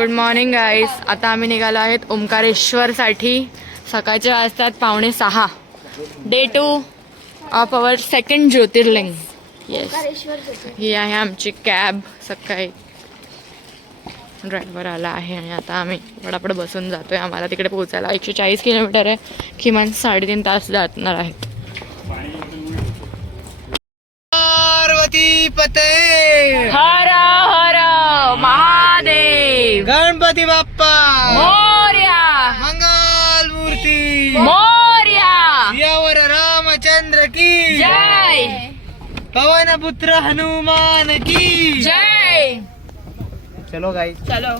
Good morning गाईस. आता आम्ही निघालो आहेत ओंकारेश्वरसाठी. सकाळचे वाजतात 5:45. Day 2 of our second Jyotirlinga. Yes, ही आहे आमची कॅब. सकाळी ड्रायव्हर आला आहे आणि आता आम्ही पटापट बसून जातोय. आम्हाला तिकडे पोहोचायला 140 किलोमीटर आहे. किमान 3.5 तास जाणार आहेत. पार्वती पते हर हर महादेव. गणपती बाप्पा मोरया मंगल मूर्ती मोरया. यावर रामचंद्र की जय पवन पुत्र हनुमान की जय. चलो गाइस, चलो.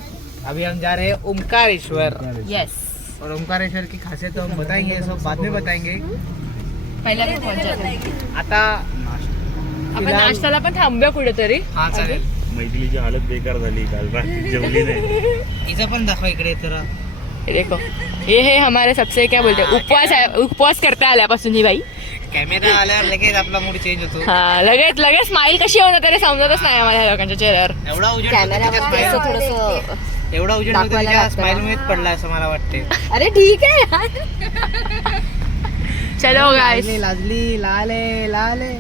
अभी हम जा रहे हैं ओमकारेश्वर. यस. और ओमकारेश्वर की खासियत तो हम बताएंगे, सब बाद में बताएंगे. पहिला पोहोचायचं. आता आपण नाश्त्याला पण थांबूया कुठेतरी. हा चालेल. मैथिलीची हालत बेकार झाली, काल रात्री जेवली नाही. हिचं पण दाखवा इकडे तर. ये देखो, ये है हमारे सबसे क्या बोलते हैं, उपवास है. उपवास करता आल्यापासून ही बाई. कॅमेरा आल्यावर लगेच आपला मूड चेंज होतो. हा, लगेच स्माइल कशी होणार तरी समजतच नाही आम्हाला ह्या लोकांच्या चेहऱ्यावर. एवढा उजेड एवढा उजेड त्याच्या स्माइल मुळेच पडला असं मला वाटते. अरे ठीक आहे. चलो गाइस. लाजली लाले लाले.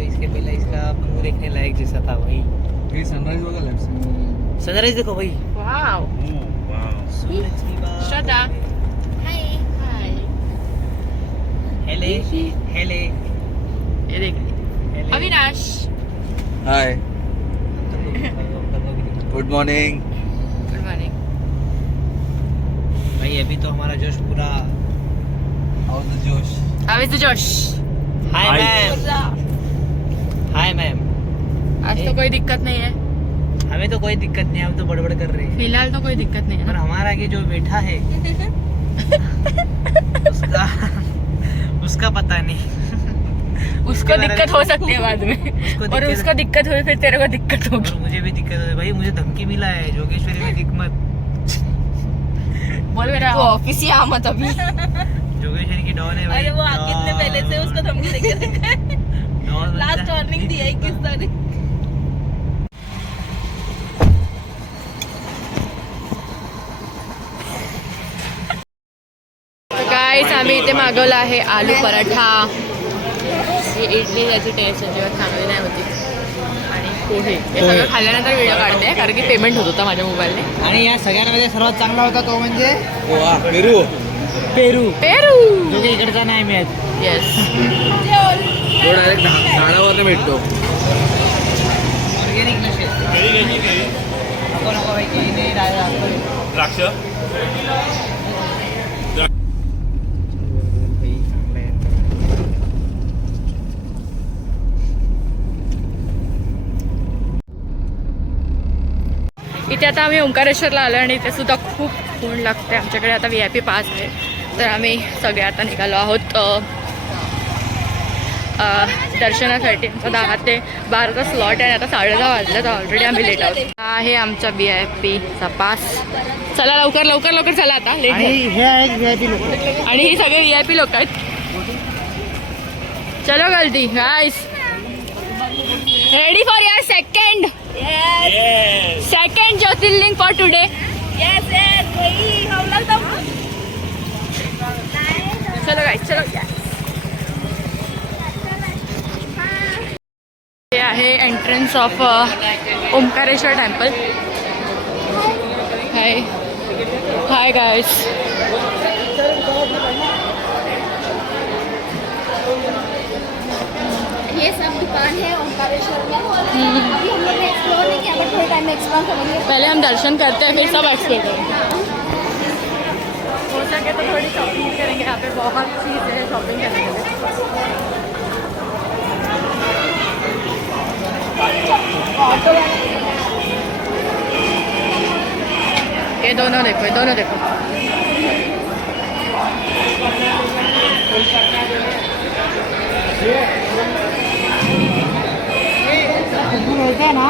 इसके पहले इसका मुंह देखने लायक जैसा था भाई. सनराइज बघा लेफ्ट साइड. सनराइज देखो भाई. वाव. श्रद्धा. हाय. हेले हेले. ये देख अविनाश. हाय, गुड मॉर्निंग. Good morning. भाई अभी तो हमारा जोश पूरा. हाउ द जोश. हाउ इज द जोश? Hi ma'am. Hi ma'am. आज तो कोई दिक्कत नहीं है. हमें तो कोई दिक्कत नहीं है, हम तो बड़बड़ कर रहे हैं. फिलहाल तो कोई दिक्कत नहीं पर है. हमारा आगे जो बैठा है उसका पता नहीं. उसको दिक्कत हो सकती है बाद में, और उसको दिक्कत हुई फिर तेरे को दिक्कत होगी. और मुझे भी दिक्कत है भाई. मुझे धमकी मिला है जोगेश्वरी में दिक्कत. बोल बेटा ऑफिस ही आ मत अभी. जोगेश्वरी की डॉन है भाई. अरे वो कितने पहले से उसको धमकी देके रखा है. लास्ट वार्निंग दी है किस तारीख. गाइस, आम्ही इथे मागवला आहे आलू पराठा. ही इडली त्याची टेस्ट अजिबात चांगली नाही होती. आणि पोहे हे सगळं खाल्ल्यानंतर व्हिडिओ काढते कारण की पेमेंट होत होता माझ्या मोबाईलने. आणि या सगळ्यांमध्ये सर्वात चांगला होता तो म्हणजे गोवा, पेरू. पेरू. पेरू जो काही इकडचा नाही मिळत. येस. तो डायरेक्ट झाडावर भेटतो. ऑर्गेनिक नसेल. नको नको भाई, केळी नाही, डाळी. द्राक्ष. इथे आता आम्ही ओंकारेश्वरला आलो आणि इथे सुद्धा खूप ऊन लागते. आमच्याकडे आता VIP पास आहे, तर आम्ही सगळे आता निघालो आहोत दर्शनासाठी. 10 ते 12चा स्लॉट आहे. आता 10:30 वाजले, तर ऑलरेडी आम्ही लेट आहोत. हा आहे आमचा VIP चा पास. चला लवकर लवकर लवकर चला, आता लेट. आणि हे आहेत VIP लोक. आणि ही सगळे VIP लोक आहेत. चलो गलती guys. Ready for your second Jyotirlinga for today. Yes yes वही हम लोग तो. चलो गाइस चलो. हे आहे entrance of Omkareshwar temple. High hi guys. ये सब दुकान है ओंकारेश्वर में. अभी हम लोग ने एक्सप्लोर नहीं किया, बट थोड़े टाइम में एक्सप्लोर करेंगे. पहले हम दर्शन करते हैं, फिर सब एक्सप्लोर करेंगे. हो सके तो थोड़ी शॉपिंग करेंगे. यहाँ पे बहुत चीज़ है शॉपिंग करने के लिए. ये दोनों देखो, ये दोनों देखो. मिळते ना.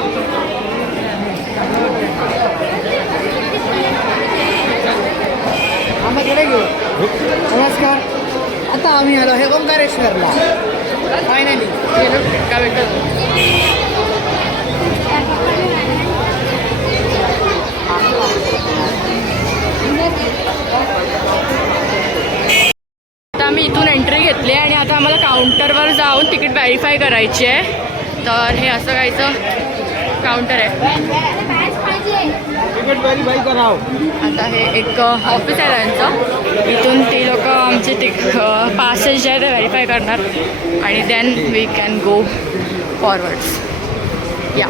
आलो आहे ओंकारेश्वरला फायनली. हे लोक का भेटत आता आम्ही इथून एंट्री घेतली आणि आता आम्हाला काउंटरवर जाऊन तिकीट व्हेरीफाय करायची आहे. तर हे असं काहीचं काउंटर आहे. तिकीट व्हेरीफाय कराव. आता हे एक ऑफिस आहे त्यांचं. इथून ते लोक आमचे पासेस जे आहे ते व्हेरीफाय करणार आणि then we can go forwards. या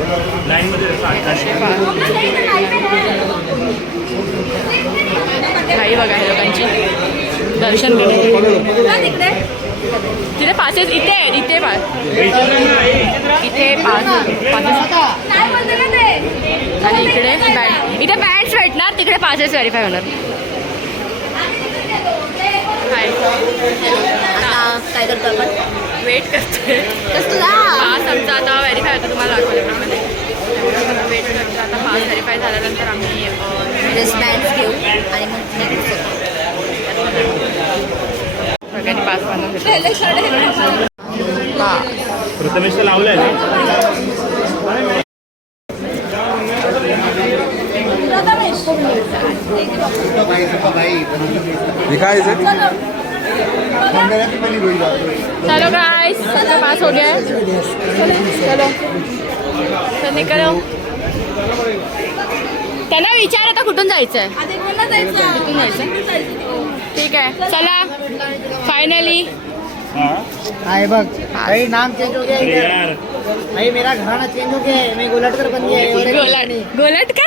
घाई बघा हे लोकांची दर्शन घेणे. तिथे पासेस इथे आहे. इथे पासेस आणि इकडे इथे बँड्स भेटणार. तिकडे पासेस व्हेरीफाय होणार. काय करतो आपण? वेट करतोय. पास आमचा आता व्हेरीफाय होतं तुम्हाला दाखवल्याप्रमाणे. वेट करतो आता. पास व्हेरीफाय झाल्यानंतर आम्ही रिस्पॅन्स घेऊ आणि मग नेक्स्ट सगळ्यांनी पास बांधून घेतला. हां प्रथमेशला लावलंय ना. चलो गाइस सबका पास हो गया है. चलो तर निकलो. त्यांना विचार आता कुठून जायचं आहे. कुठून जायचं. ठीक आहे चला फायनली. हाय बघ भाई नाम चेंज हो गया अरे इधर. यार भाई मेरा घराना चेंज हो गया है. मैं गोलटकर बन गया है. गोलट का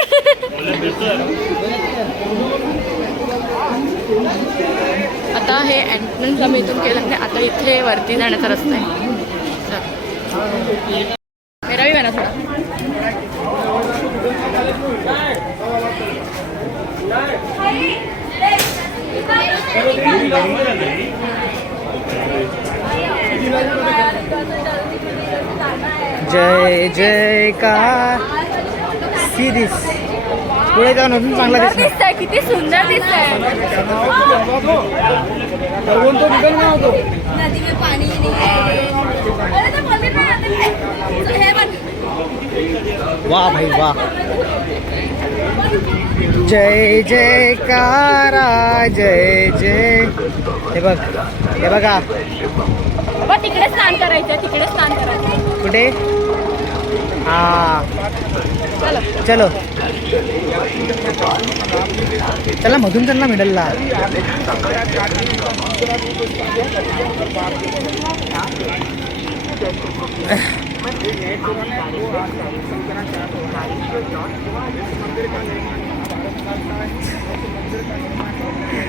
आता हे एंट्रन्स आम्ही इथून केलं नाही. आता इथे वरती जाण्याचा रस्ता आहे. मेरा भी बना थोडा. जय जयकार सिरीज पुढे जाऊन अजून चांगला दिसणार. दिसतंय किती सुंदर दिसतंय. नदी में पानी नहीं है. अरे तो मंदिर में आते हैं. हे बघ. वाह भाई वाह. जय जयकारा जय जय. हे बघ हे बघा बाबा तिकडे स्नान करायचं. तिकडे स्नान करायचं. कुठे. हा चलो चला मधून त्यांना मिडलला.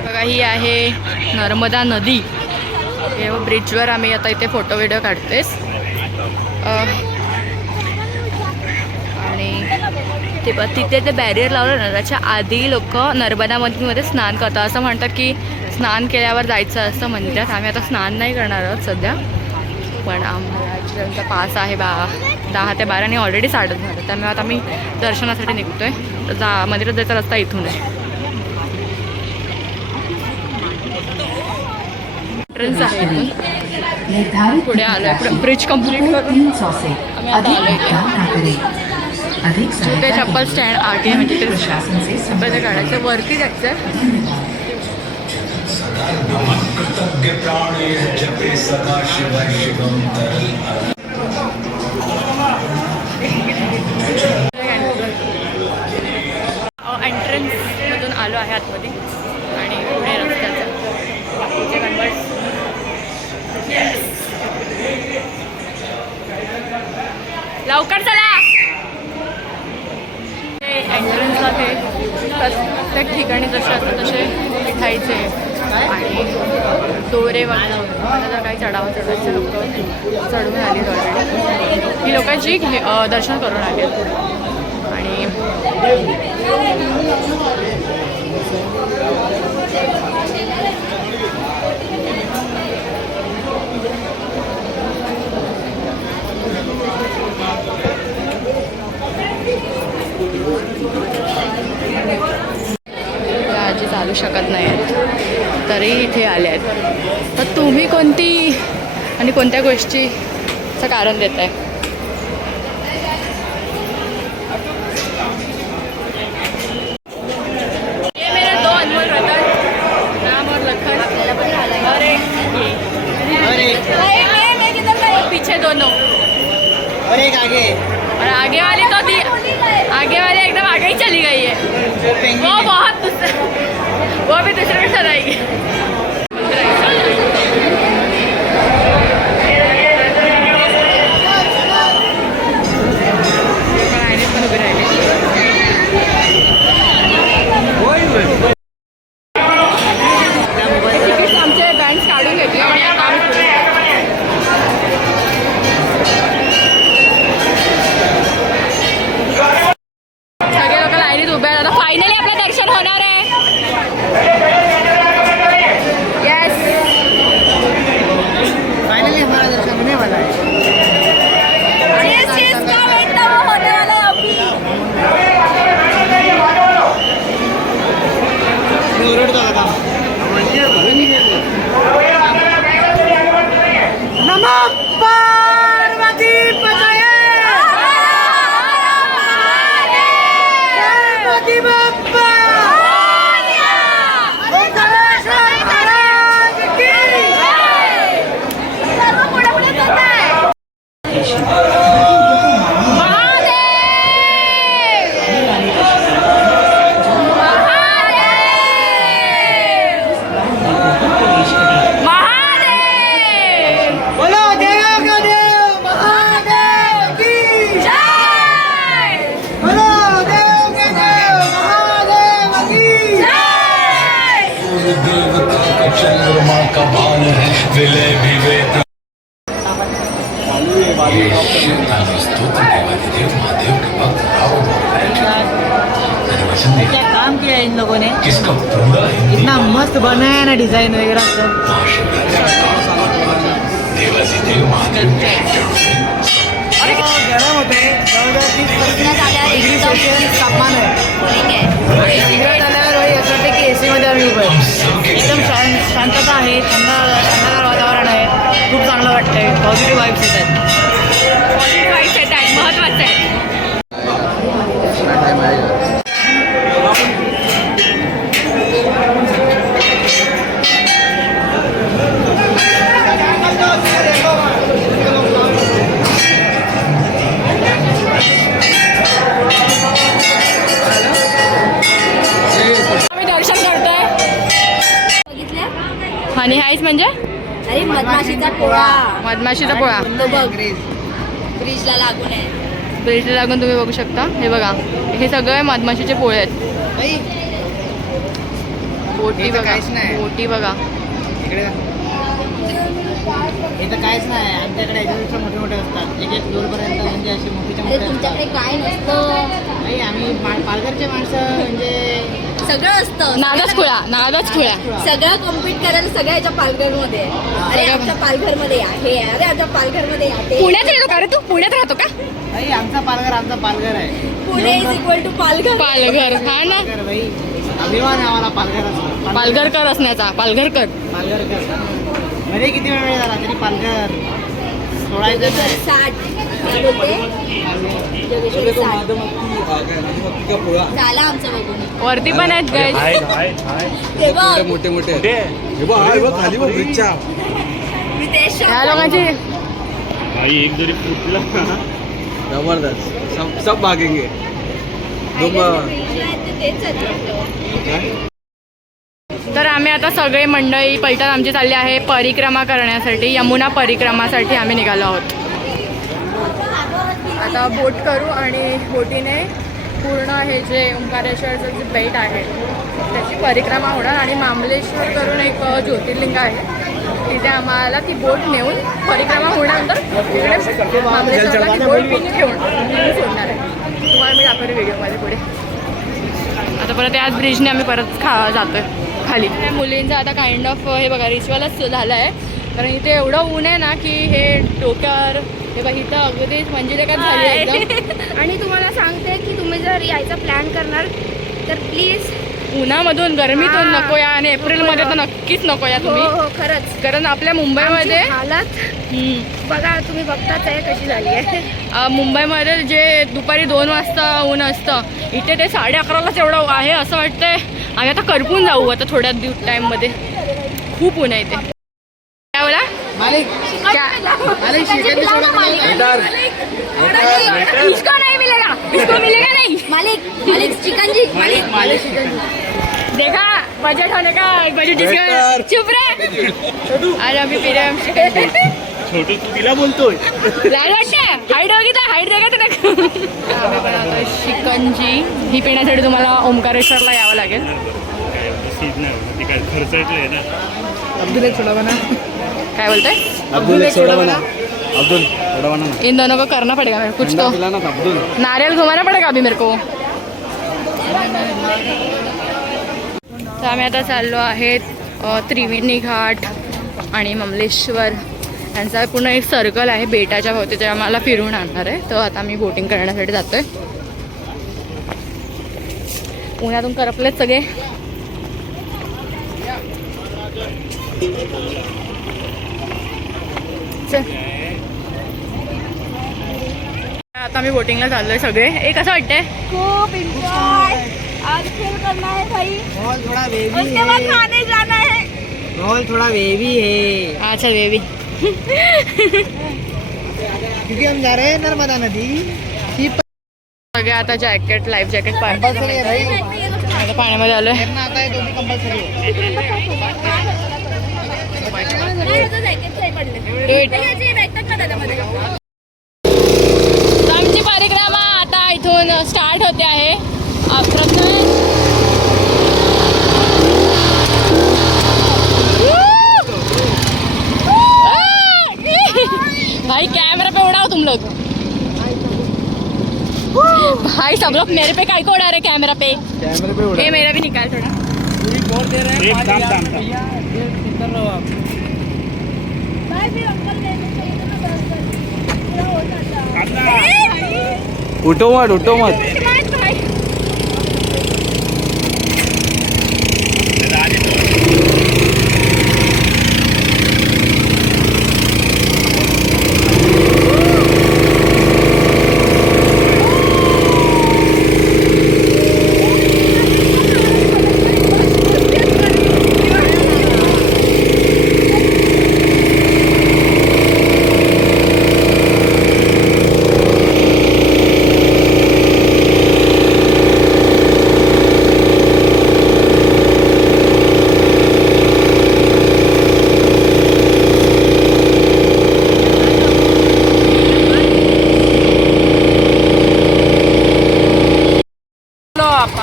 बघा ही आहे नर्मदा नदी. हे ब्रिजवर आम्ही आता इथे फोटो व्हिडिओ काढतेस. आणि तिथे ते बॅरियर लावलं ना त्याच्या आधी लोक नर्मदा नदीमध्ये स्नान करतात. असं म्हणतात की स्नान केल्यावर जायचं असं म्हणतात. आम्ही आता स्नान नाही करणार आहोत सध्या. पण आमचा पास आहे 10 ते 12 आणि ऑलरेडी 7:30 झालं. त्यामुळे आता आम्ही दर्शनासाठी निघतोय. तर मंदिरात जायचा रस्ता इथून आहे. एंट्रन्स आहे इथून. पुढे आलो आहे. पुढे ब्रिज कम्प्लीट करून आम्ही आता आलो आहे. छोटे चप्पल स्टँड RTI म्हणजे ते चप्पल काढायचं. वरती जायचं आहे. एंट्रन्समधून आलो आहे आतमध्ये आणि पुढे रस्त्याचं बाकीचे मेंबर्स. लवकर चला. एंट्रन्सला ते प्रत्येक ठिकाणी जसे असतात तसे मिठाईचे आणि दोरे वगैरे काही चढावं चढायचे लोक चढून आली ऑलरेडी. ही लोकांची दर्शन करून आली आणि आजी चालू शकत नाही आहेत. तरी इथे आले आहेत. तर तुम्ही कोणती आणि कोणत्या गोष्टीचं कारण देत आहे? ये मेरे दो अनमोल रतन, राम और लखन. अरे अरे और पीछे दोनों और एक आगे और आगे वाली तो आगे वाली एकदम आगे ही चली गई है. वो पेंगुइन वो है. बहुत वो भी दूसरे में चलाएगी. तिकीट आमचे बँड्स काढून घेतले आणि आता आम्ही पुढे. सगळे लोक लाईनीत उभे आहेत. आता फायनली आपलं दर्शन होणार आहे. येस. फाइनली हमारा दर्शन होने वाला है. मी ओरडतो आता. नमः पार्वती पतये. गणपती बाप्पा. ओंकारेश्वर महाराज की. बोलो देव का देव महादेव की जय. बोलो देव के देव महादेव की जय. देवता का चंद्रमा का बाल है विलय विवेक ये शिवतानी स्तोत्र देवादिदेव देव महादेव के भक्त राव मैंने वचन दिया क्या काम किया है इन लोगों ने. किसका पूरा हिंदी इतना मस्त बनाया ना डिजाइन वगैरह सब. महाशिवरात्रि देवादिदेव महादेव के चरणों में गरम होते डिग्री सेल्सिअस तापमान आहे. सिगरेट आल्यावर भाई असं वाटतं की एसी मध्ये आम्ही उभं हम आहे. सबके एकदम शांतता आहे. थंडगार वातावरण आहे. खूप चांगलं वाटतंय. पॉझिटिव्ह वाईब्स येत आहेत. वाईट येत आहेत, महत्वाचं आहे. आम्ही दर्शन करतोय. हनी हाईस म्हणजे अरे मधमाशीचा पोळा मधमाशीचा पोळा. तो बघ ब्रिजला लागून आहे. ब्रिजला लागून तुम्ही बघू शकता. हे बघा, हे सगळे मधमाशीचे पोळे आहेत. भाई बोटी हे तर बघा, काहीच नाही. बोटी बघा. इकडे हे तर काहीच नाही. आमच्याकडे याच्यापेक्षा मोठे मोठे असतात. एक फ्लोअरपर्यंत म्हणजे असे मोठीच्या अरे मोठे तुमच्याकडे असतात. काय नसतं. नाही आम्ही पालघरचे माणसं म्हणजे सगळं असतं. नादच खुळा, नादच खुळा. सगळं कम्प्लीट करायला सगळं याच्या पालघरमध्ये आहे. अरे आमच्या पालघरमध्ये आहे. अरे आमच्या पालघरमध्ये आहे. पुण्यात राहतो का रे तू? पुण्यात राहतो का? भाई आमचा पालघर आहे. Pune is equal to Palghar. Palghar. हा ना, पालघर भाई अभिमान आहे आम्हाला पालघर असतो. पालघरकर असण्याचा. पालघरकर. पालघरकर मध्ये किती वेळ झाला तरी पालघर सोडायचं नाही. 60 बोलते. जोगेश्वरी 60. झाला आमचं बघून. वरती पण आहेत गाईज. ते बघ कुठे विदेश ह्या लोकांची भाई एक जरी फुटला ना, जबरदस्त सब भागेंगे. तेच आहे. तर आम्ही आता सगळे मंडळी पैठण आमची चालली आहे परिक्रमा करण्यासाठी. यमुना परिक्रमासाठी आम्ही निघालो आहोत. आता बोट करू आणि बोटीने पूर्ण हे जे ओंकारेश्वरचं जे बेट आहे त्याची परिक्रमा होणार आणि मामलेश्वर करून एक ज्योतिर्लिंग आहे तिथे आम्हाला ती बोट नेऊन परिक्रमा होण्यानंतर तिकडे मामलेश्वरला ती बोट पूर्ण घेऊन सोडणार आहे. तुम्हाला मी दाखवते व्हिडिओमध्ये पुढे. आता परत याच ब्रिजने आम्ही परत जातोय खाली. मुलींचं आता काइंड ऑफ हे बघा रिच्युअलच झालं आहे कारण इथे एवढं ऊन आहे ना की हे डोक्यावर हे बघा इथं अगदीच म्हणजे ते काय झाली एकदम. आणि तुम्हाला सांगते की तुम्ही जर यायचा प्लॅन करणार तर प्लीज उन्हामधून गरमीतून नको या आणि एप्रिलमध्ये तर नक्कीच नको या हो तुम्ही, हो खरंच. कारण आपल्या मुंबईमध्ये आमची हालत बघा तुम्ही बघताच आहे कशी झाली आहे. मुंबईमध्ये जे दुपारी 2 वाजता ऊन असतं, इथे ते 11:30लाच एवढं आहे. असं वाटतंय आम्ही आता करपून जाऊ आता थोड्या टाईममध्ये. खूप ऊन आहे इथे. काय बोला मालिक क्या मालिक चिकन छोड़ा मालिक इसको नहीं मिलेगा, इसको मिलेगा नहीं. मालिक मालिक चिकन जी मालिक मालिक चिकन देखा बजट होने का बजट डिस्काउंट. चुप रे. आज आम्ही पिरम चिकन छोटू तू तिला बोलतोय. लाल वाटतं हाईट होती तर हाईट देखा तर आम्ही बनवतो शिकंजी. ही पिण्यासाठी तुम्हाला ओंकारेश्वरला यावं लागेल. काय सीज नाही ते काय खर्चायचं ना. अब्दुल एक छोड़ा बना. काय बोलताय? अब्दुल एक सोडा बना. अब्दुल सोडा बना ना. इन दोनों को करना पड़ेगा मेरे को कुछ ठंडा तो. पिलाना था अब्दुल. नारियल घुमाना पडेगा अभी मेरे को. तर आम्ही आता चाललो आहेत त्रिवेणी घाट आणि ममलेश्वर यांचा पूर्ण एक सर्कल आहे बेटाच्या भोवती, ते आम्हाला फिरून आणणार आहे. तर आता आम्ही बोटिंग करण्यासाठी जातोय. उन्हातून करपलेत सगळे. चल. आता आम्ही बोटिंगला चाललोय सगळे. एक कसं वाटतंय? खूप एंजॉय. आज खेल करना है भाई. माहौल थोड़ा वेवी उसके बाद है. खाने जाना है. माहौल थोड़ा वेवी है अच्छा बेबी. क्योंकि हम जा रहे हैं नर्मदा नदी. सगळे आता जॅकेट लाईफ जॅकेट कंपल्सरी है भाई. आता पाण्यामध्ये आलोय. तैरना आता है तो भी कंपल्सरी है. तर आमची परिक्रमा आता इथून स्टार्ट होते आहे. भाई कैमरा पे उड़ाओ तुम लोग. भाई सब लोग मेरे पे काय को उड़ा रहे कैमरा पे. कैमरे पे उड़ा. ये मेरा भी निकाल थोड़ा. एक काम काम काम. भाई फिर अंकल लेने चाहिए तो मैं बस कर पूरा हो जाता. उठो मत.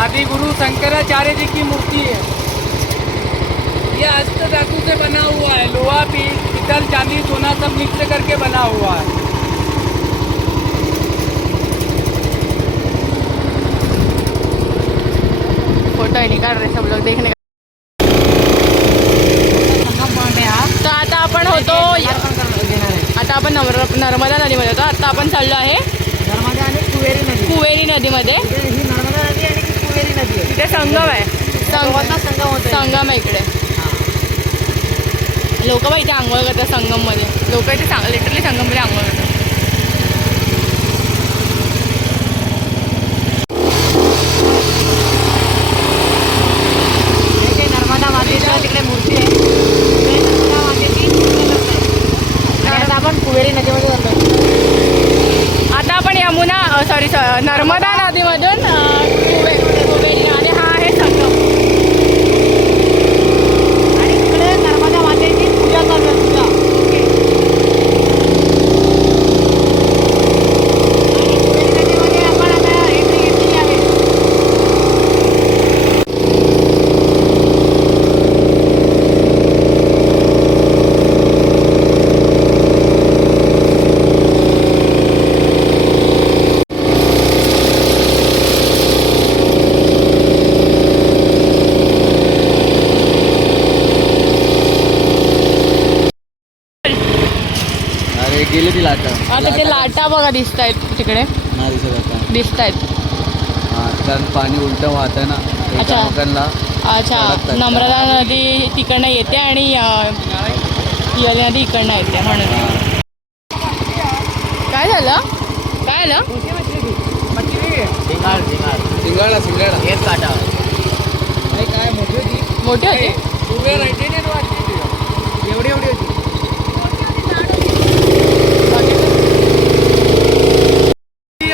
आदि गुरु शंकराचार्य जी की मूर्ति है. ये अष्ट धातु से बना हुआ है. लोहा पीतल चांदी सोना सब मिक्स करके बना हुआ है. फोटो निकाल रहे सब लोग देखने का. तर आता आपण होतो आता आपण नर्मदा नदीमध्ये होतो. आता आपण चाललो आहे नर्मदा आणि कुवेरी नदी. कुवेरी नदीमध्ये. ही नर्मदा नदी आणि ती कुवेरी नदी आहे. तिथे संगम आहे. दोघांचा संगम होतो. संगम आहे इकडे. लोक बाई इथे आंघोळ करतात संगममध्ये. लोक इथे लिटरली संगममध्ये आंघोळ करतात. इथे नर्मदा मातेचं तिकडे मूर्ती आहे. तिकडे नर्मदा मातेची पूजा करतात. आणि आता आपण कुवेरी नदीमध्ये जातो. आता आपण यमुना सॉरी नर्मदा नदीमधून कुवेरी आणि हा आहे संगम. आणि तिकडे नर्मदा मातेची पूजा करतात. पूजा. आणि कुवेरी नदीमध्ये आपण आता एंट्री घेतलेली आहे. अरे गेले ती लाटा. आता ते लाटा बघा दिसत आहेत तिकडे नाही दिसत आता. दिसत आहेत. हा कारण पाणी उलटं वाहत आहे ना. अच्छा अच्छा, नम्रता नदी तिकडनं येते आणि पिवली नदी इकडनं येते म्हणून. काय झालं काय झालं? सिंगाड़ा एक काटा नाही काय मोठी होती. मोठी होती. उभे राहायचे नाही वाटते एवढी होती.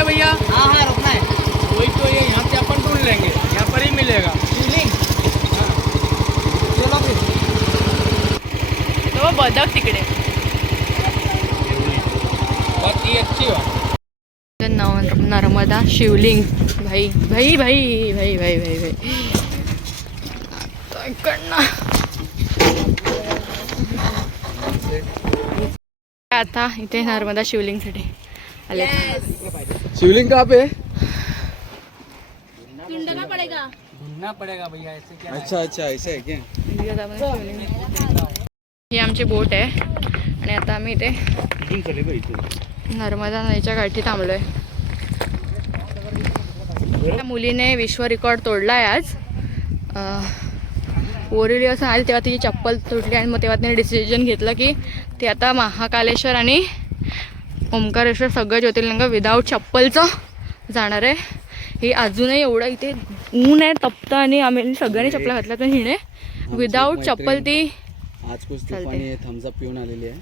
भैया हाँ रुकना है. वही तो ये यहाँ से अपन ढूंढ लेंगे, यहाँ पर ही मिलेगा. हाँ. चलो फिर. तो बदक तिकडे. बहुत ही अच्छी बात. नर्मदा शिवलिंग. भाई भाई भाई भाई भाई भाई भाई इकडनं आता इथे नर्मदा शिवलिंगसाठी आले. शिवलिंग कहाँ पे है? ढूंढना पड़ेगा. ढूंढना पड़ेगा भैया ऐसे क्या. अच्छा ऐसा है क्या? ही आमची बोट आहे आणि आता आम्ही इथे इथून चले का इथून? नर्मदा नदीच्या काठी थांबलोय. त्या मुलीने विश्व रेकॉर्ड तोडलाय आज. बोरिवली असं आली तेव्हा तिची चप्पल तुटली आणि मग तेव्हा तिने डिसिजन घेतलं की ते आता महाकालेश्वर आणि ओंकारेश्वर सगळं ज्योतिर्लिंग विदाऊट चप्पलचं जाणार आहे. हे अजूनही एवढं इथे ऊन आहे तप्त आणि आम्ही सगळ्यांनी चप्पल घातल्या तर हिने विदाऊट चप्पल ती आज कुछ चालते. थम्स अप पिऊन आलेली आहे.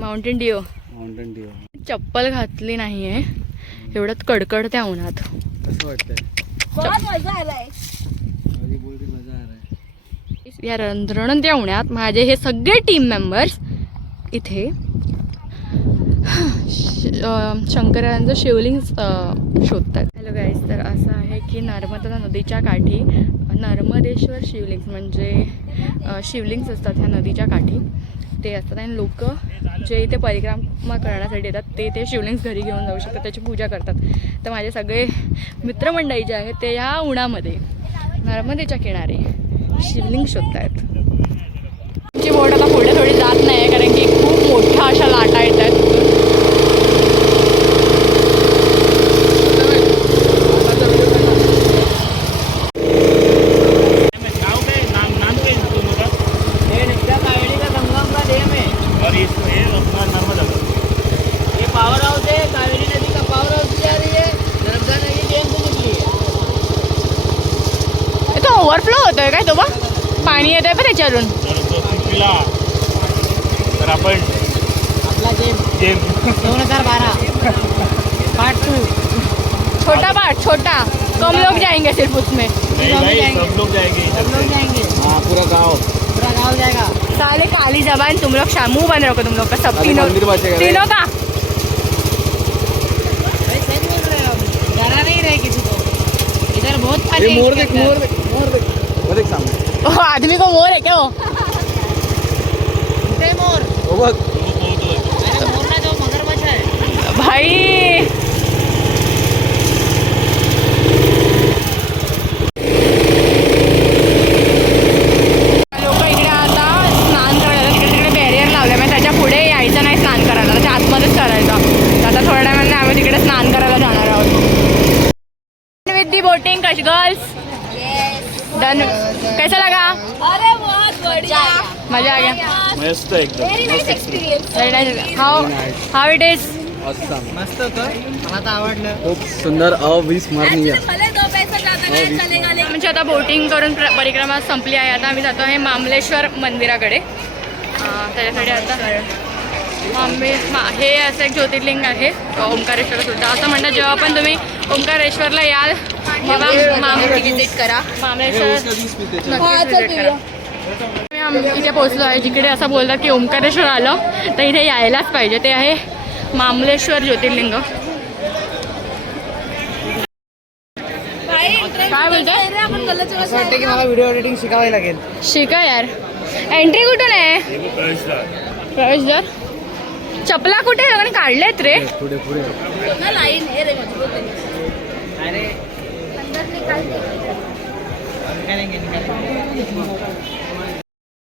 Mountain Dew. Mountain Dew. चप्पल घातली नाही आहे एवढ्यात कडकडत्या उन्हात. कसं वाटतंय? बहुत मजा आलाय. बोलते मजा आ रहा है. या रणरणत्या उन्हात माझे हे सगळे टीम मेंबर्स इथे शंकराचं शिवलिंग शोधतात. हॅलो गाईज, तर असं आहे की नर्मदा नदीच्या काठी नर्मदेश्वर शिवलिंग म्हणजे शिवलिंग्स असतात ह्या नदीच्या काठी. ते असतात आणि लोक जे इथे परिक्रमा करण्यासाठी येतात ते शिवलिंग्स घरी घेऊन जाऊ शकतात, त्याची पूजा करतात. तर माझे सगळे मित्रमंडळी जे आहेत ते ह्या उन्हामध्ये नर्मदेच्या किनारे शिवलिंग शोधत आहेत. आमची बोट आता पुढे थोडी जात नाही आहे कारण की खूप मोठ्या अशा लाटा येत आहेत. नाव काय नाम काय दोनों का? ये नित्या कावेरी का संगम का डैम है. और ये अपना नर्मदा का. ये पावर हाउस है. कावेरी नदी का पावर हाउस से आ रही है. नर्मदा नदी डैम से निकली है. तो ओव्हरफ्लो होतोय काय तो बा? पाणी येतंय पण त्याच्यावरून. जर तो सुटला तर आपण आपला जेम 2012 पार्ट 2. छोटा बाट छोटा, कम लोग जाएंगे सिर्फ उसमें. नहीं भाई सब लोग जाएंगे इधर सब लोग से. जाएंगे. हाँ पूरा गाँव जाएगा. साले काली जबान तुम लोग मुंह बंद रखो तुम लोग का सब अरे तीनों मंदिर बचेगा. तीनों का. भाई सही बोल रहे हो. डरा नहीं रहे किसी को. इधर बहुत पानी ये है मोर इसके देख अंदर. मोर देख मोर देख. वो देख सामने. ओ, आदमी को मोर है क्या वो? इथे मोर. वो बघ. अरे मोर ना तो मगरमच्छ है. भाई लोक इकडे आता स्नान करायला तिकडे तिकडे बॅरियर लावले म्हणजे त्याच्या पुढे यायचं नाही स्नान करायला, त्याच्या आतमध्येच करायचं. आता थोड्या टायमाने आम्ही तिकडे स्नान करायला जाणार आहोत. विथ दी बोटिंग कश गर्ल्स डन. कैसा लगा? अरे बहुत बढ़िया. मजा आ गया. मस्त एकदम Very nice experience. How it is? मस्त होतं. मला तर आवडलं. खूप सुंदर अविस्मरणीय. भले 2 पैसे ज्यादा नहीं चलेगा लेकिन म्हणजे आता बोटिंग करून परिक्रमा संपली आहे. आता आम्ही जातो आहे मामलेश्वर मंदिराकडे. त्याच्यासाठी आता हे असं एक ज्योतिर्लिंग आहे ओंकारेश्वर सुद्धा. असं म्हणतात जेव्हा पण तुम्ही ओंकारेश्वरला याल तेव्हा विजिट करा. मामलेश्वर नक्कीच visit करा. आम्ही इथे पोहोचलो आहे जिकडे असं बोलतात की ओंकारेश्वर आलं तर इथे यायलाच पाहिजे. ते आहे मामलेश्वर ज्योतिर्लिंग. काय बोलतोय? आपण गलत जगह असं वाटतं की मला व्हिडिओ एडिटिंग शिकावी लागेल. शिका यार. एंट्री कुठून आहे? प्रवेशद्वार. चपला कुठे आणि काढलेत रे? पुढे पुढे. ना लाइन है रे मजबूत है. अरे अंदर निकाल दे.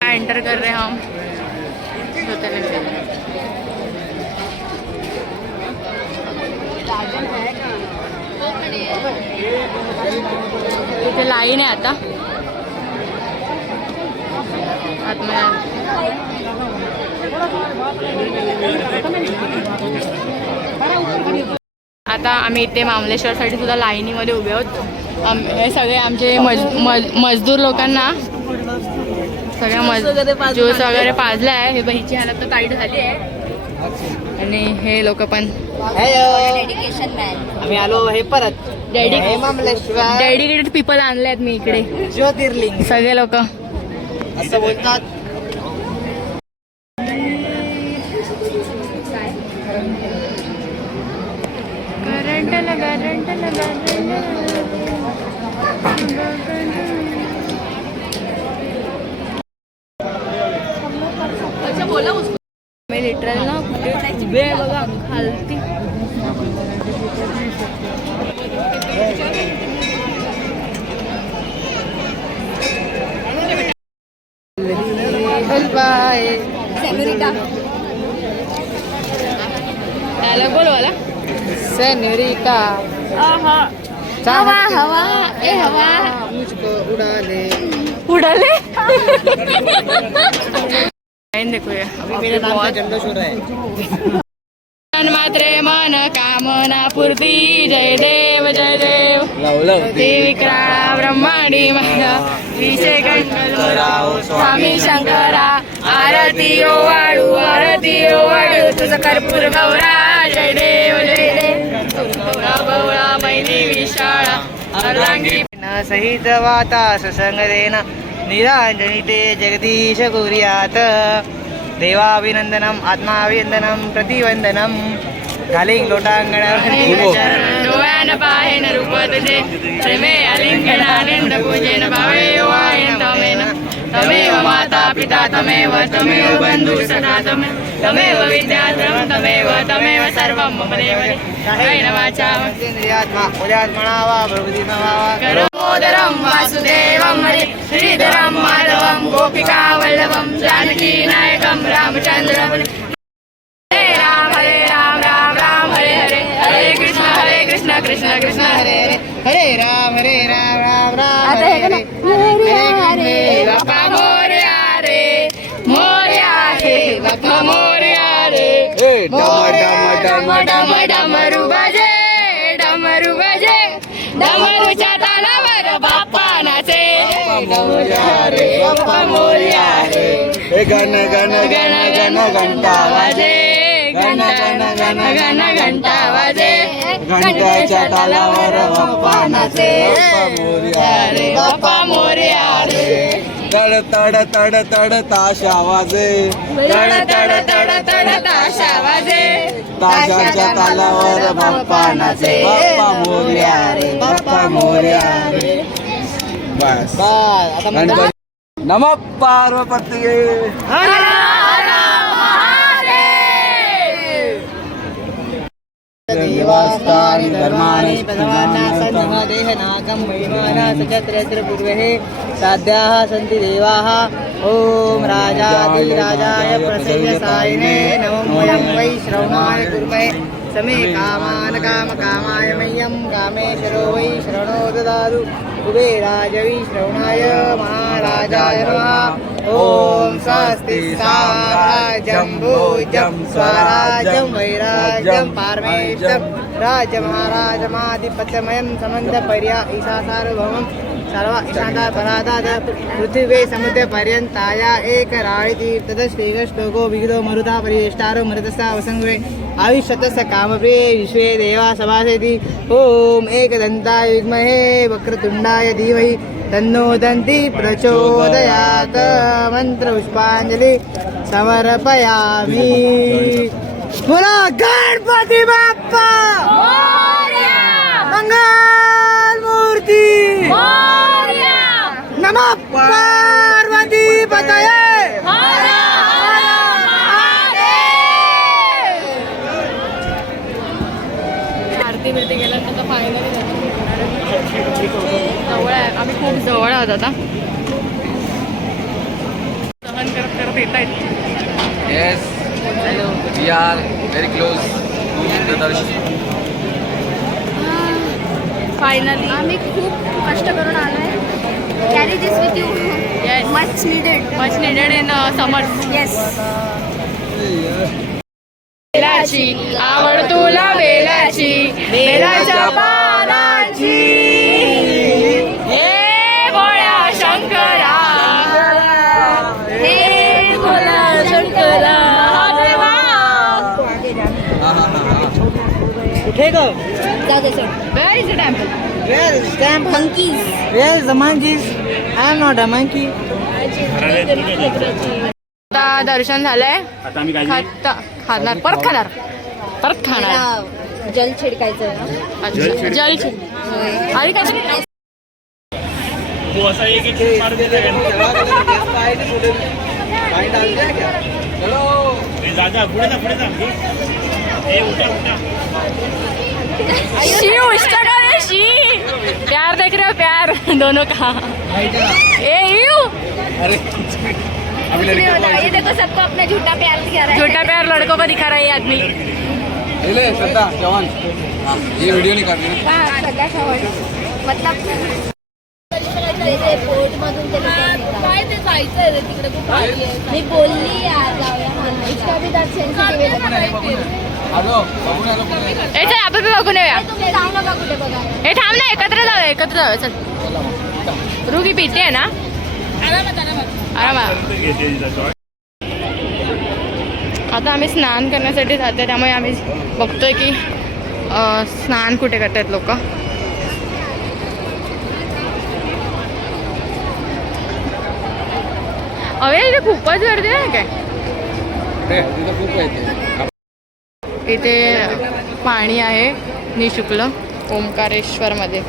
एंटर कर रहे हैं हम ज्योतिर्लिंग से. वो खड़े हैं. इथे लाईन आहे आता आतमध्ये. आता आम्ही इथे मामलेश्वरसाठी सुद्धा लाईनीमध्ये उभे आहोत. हे सगळे आमचे मजदूर लोकांना सगळ्या ज्यूस वगैरे पाजला आहे. हे बहीची हालत तर टाईट झाली आहे. आणि हे लोक पण डेडिकेशन मॅन. आम्ही आलो हे परत मामलेश्वर डेडिकेटेड पीपल आणले आहेत मी इकडे. ज्योतिर्लिंग सगळे लोक असं बोलतात. मी लिटरल ना कुठे उभे आहे बघा खालती. सेन्योरिटा. डायलॉग बोलवाला. सेन्योरिटा हवा हवा ए हवा मुझको उडा ले. उडाले. देखूया अभी मेरे नाम का झंडा शोर है. मात्रे मन कामना पूर्ती. जय देव जय देव. ते विक्राळा ब्रह्मांडी मला विषय गणराव स्वामी शंकरा. आरती ओ वाळू तुझं कर्पूर गौरा. जय देव जय देव. गौरा गौरा मैनी विशाळा अर्धांगी सहित वाता ससंगदेन निरांजनी ते जगदीश कुर्यात. देवाभिनंदनम आत्माभिनंदनम प्रतिवंदनम. घालिंग लोटांगणावर डोळ्यानं पाहेन रूप तुझे. प्रेमे अलिंगनानंद पूजेन भावे वायन तमेव माता पिता तमेव बंधू सखा तमेव विद्याधरं तमेव सर्वं मम देवते. कायेन वाचा इंद्रियात्मा उद्यात्मना वा प्रभृति वा करोदरं वासुदेवं हरे श्रीधरं माधवं गोपिका वल्लभं जानकी नायकं रामचंद्रं. हरे राम राम राम हरे हरे. हरे कृष्ण कृष्ण कृष्ण हरे हरे. हरे राम राम राम हरे हरे. हरे बाप्पा मोरया रे मोरया हे बाप्पा मोरया रे. डमरू बजे डमरूच्या तालावर बाप्पा नाचे. बाप्पा मोरया रे. गण गण गण गण घंटा वाजे. घंटा घंटा वाजे. घंटाच्या तालावर बाप्पा नाचे. रे बाप्पा मोरया रे. तड तड तड तड ताशा वाजे. तड तड तड तड ताशा वाजे. ताशाच्या तालावर बाप्पा नाचे. बाप्पा मोरया रे बाप्पा मोरया रे. बस आता नमः पार्वती. देवास्तानि धर्माणि प्रधानाः देहनाकं महिमाना सचत्रयत्र पूर्वे साध्याः सन्ति देवाः. ॐ राजाधिराजाय प्रसन्नसायिने नमो वयं वै श्रवणाय कुर्महे. समे कामान् कामकामाय मह्यं कामेश्वरो वै शरणो ददातु. कुबेराय वै श्रवणाय महाराजाय नमः. ॐ स्वस्ति साम्राज्यं भोज्यं स्वराज्यं वैराज्यं पारमेश्वरं राज्यमहाराजमाधिपत्यमयं समन्तपर्या ईशा सार्वभौमं सर्व ईशानता परादाद पृथिवे समुद्रपर्यन्ताया एकराळितीर्थतः श्रीकृष्णोको विहितो मरुता परिवेष्टारो मरुतस्था वसङ्गुरे आयुष्यतस्य कामप्रिये विश्वे देवा सभासेति. ॐ एकदन्ताय विद्महे वक्रतुण्डाय धीमहि तन्नो दन्ति प्रचोदयात्. मंत्रपुष्पांजलि समर्पयामि. बोला गणपती बाप्पा मंगल मूर्ती. नमः पार्वती पतये. आरती बिरती गेल्यानंतर फायनली जवळ आहे. आम्ही खूप जवळ आहोत आता. सहन करत करत येत आहेत. Yes, hello. we are very close to the Darshi. Finally आम्ही खूप कष्ट करून आलोय. Carry this with you. Yes. Much needed in summers. Yes. बेलाची आवड तुला बेलाची, बेलाच्या पानाची. हे भोळ्या शंकरा, हे भोळ्या शंकरा. कुठे ग? जाऊ दे सोड. Where is the temple? Where is stamp? Monkeys. Where is the monkeys? I am not a monkey. आता दर्शन झालंय. आता आम्ही काय खाणार परत खाणार जल छिडकायचं ना. जल आणि काय तू असा एक एक मार देता जा पुढे जा ए उठा शी उष्टा का रे शी. प्यार देख रहे हो प्यार दोनों का. ए यू ये देखो सबको अपना झूठा प्यार दिखा रहा है. छोटा प्यार लड़कों को दिखा रहा है ये आदमी. ये वीडियो नहीं करनी हा, सगळ्या खवड. मतलब पोर्ट मधून ते काय ते जायचंय रे तिकडे खूप भारी आहे. मी बोलली यार जाऊया म्हणून. इसका भी दर्द सेन्सिटिव्ह. ए चल आपण बी बघून येऊया. तुम्ही जाऊ नका कुठे बघा. हे थांब ना एकत्र जाऊया चल. रुगी पिते आहे ना आरामात. आता आम्ही स्नान करण्यासाठी जाते त्यामुळे आम्ही बघतोय की स्नान कुठे करतात लोक. अवे इथे खूपच गर्दी आहे काय. इथे पाणी आहे निशुल्क ओंकारेश्वर मध्ये.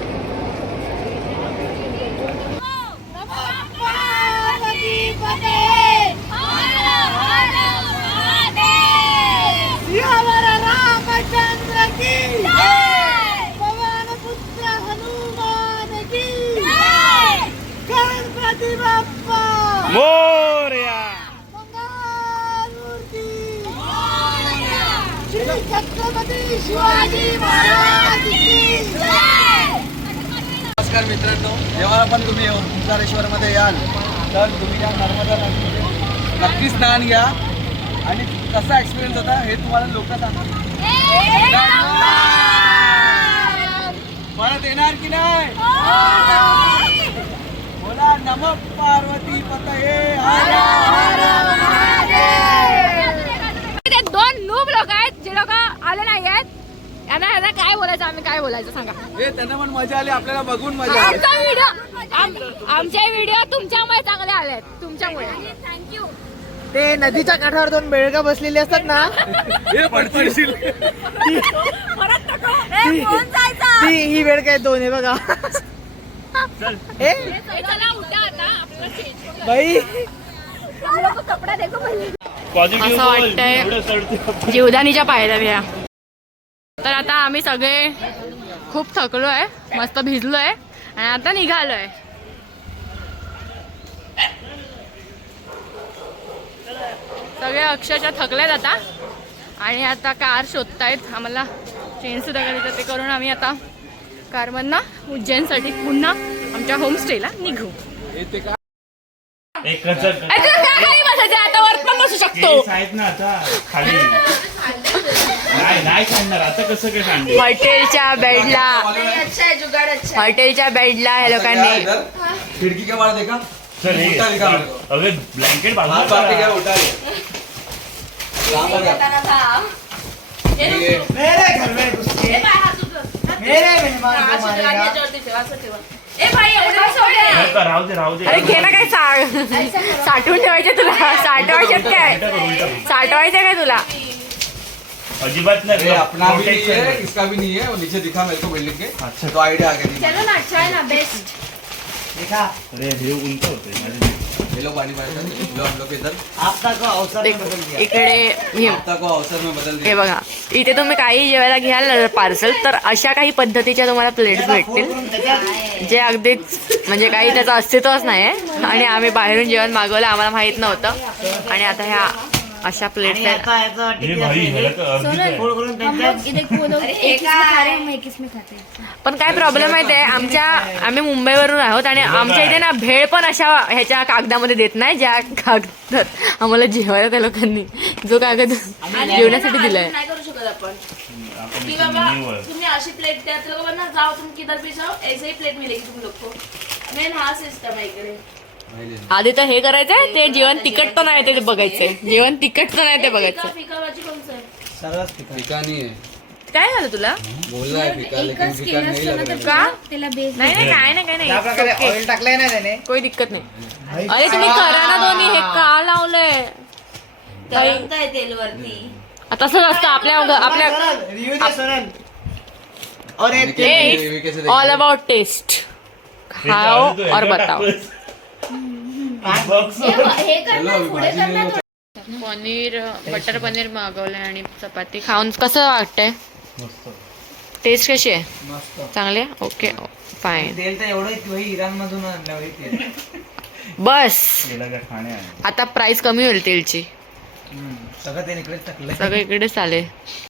मोरया. नमस्कार मित्रांनो, जेव्हा पण तुम्ही ओंकारेश्वरमध्ये याल तर तुम्ही या नर्मदा नदीमध्ये नक्की स्नान घ्या आणि कसा एक्सपिरियन्स होता हे तुम्हाला लोक सांगतात. परत येणार की नाही? बोला नमः पार्वती पतये हर हर महादेव. ते दोन नूब लोक आहेत जे लोक आले नाही आहेत. यांना काय बोलायचं आम्ही काय बोलायचं सांगा. हे त्यांना पण मजा आली, आपल्याला बघून मजा आली. आमचा व्हिडिओ आमचे व्हिडिओ तुमच्यामुळे चांगले आले आहेत. तुमच्यामुळे थँक्यू. ते नदीच्या काठावर दोन बेडगा बसलेले असतात ना, हे पडतील. ती ही बेडका आहेत दोन. हे बघा हे चला उठा आता आपलं change. बाई कपडा देखो पहिले. असं वाटतंय जीवदानीच्या पायऱ्या बिया. तर आता आम्ही सगळे खूप थकलो आहे, मस्त भिजलोय आणि आता निघालोय. सगळे अक्षरशः थकलेत आता आणि आता कार शोधतायत. आम्हाला चेंज सुद्धा करायचं ते करून आम्ही आता कारमधनं उज्जैनसाठी पुन्हा आमच्या होमस्टेला निघू. खाली बसायचं आता वर पण बसू शकतो. आहेत ना आता खाली. नाही सांगणार आता कसं काय सांगणार. हॉटेलच्या बेडला अच्छा है जुगाड़ अच्छा. हॉटेलच्या बेडला ह्या लोकांनी खिडकी के बाहर देखा. चल हे उठा दिखा मेरे को. अगे ब्लँकेट हाथ बाजूला बांध के करा. उठा ले. काम हो गया. बताना था. ये मेरे घर में घुस के मेरे मेहमान को मारेगा. ए भाई एवढं सोडे. राहू दे अरे घे ना काय साठवून ठेवायचे तुला. साठवायचे काय साठवायचे काय तुला. अजिबात नाही. ये अपना भी नहीं है, इसका भी नहीं है. वो नीचे दिखा मेरे को बिल्डिंग के. अच्छा. तो आइडिया आ गई. चलो ना अच्छा है ना बेस्ट. देखा अरे हे उंच होते. ये लोग पानी पानी लो हम लोग इधर. आपका को अवसर में बदल दिया. इकडे हफ्ता को अवसर में बदल हे दिया. बघा इथे तुम्ही काही जेवायला घ्याल पार्सल तर अशा काही पद्धतीच्या तुम्हाला प्लेट्स भेटतील जे अगदीच म्हणजे काही त्याचं अस्तित्वच नाही आहे. आणि आम्ही बाहेरून जेवण मागवलं, आम्हाला माहित नव्हतं आणि आता ह्या अशा प्लेट्स आणि आहेत. याचा हे भाई ह्याला तर अर्धीच आहे. फोड करून पण काय प्रॉब्लेम माहिती आहे आम्ही मुंबईवरून आहोत आणि आमच्या इथे ना भेळ पण अशा ह्याच्या कागदामध्ये देत नाही ज्या कागदात आम्हाला जेवायला त्या लोकांनी जो कागद जेवण्यासाठी दिलाय. नाही करू शकत आपण आपण कि इथे बाबा मिनीवर. तुम्ही अशी प्लेट द्या तर ना जाओ तुम किधर भी जाओ ऐसे ही प्लेट मिलेगी तुम लोग को मेन हा सिस्टम आहे इकडे. आधी तर हे करायचंय ते जेवण तिखट तर नाही ते बघायचंय. जेवण तिखट तर नाही ते बघायचं. फिका भाजी कोणचं आहे? सर्वच पिकं. फिका नहीं है काय झालं तुला? बोल रहा है फिका लेकिन फिका नहीं लग रहा है. का त्याला बेस नाही नाही काय नाही काय ज्या प्रकारे नाही ऑइल टाकलंय ना त्याने कोई दिक्कत नाही. अरे तुम्ही करा ना दोन्ही हे का लावलंय तरंगताय तेल वरती. तसंच असतं आपल्या रिव्ह्यू दे सोनल. और एक ये कैसे देख ऑल अबाउट टेस्ट खाओ हे और ह्याच्यात बताओ. टाकलंस. बॉक्स. हे करणार पुढे करणार पनीर बटर पनीर मागवलंय आणि चपाती खाऊन कसं वाटतंय? मस्त. टेस्ट कशी आहे? मस्त चांगली आहे? Okay fine. तेल तर एवढं इराण मधून आणलं होय तेल. बस गेला का खाण्या आहे. आता प्राइस कमी होईल तेलची. सगळं ते इकडेच टाकलंय. सगळं इकडेच आले.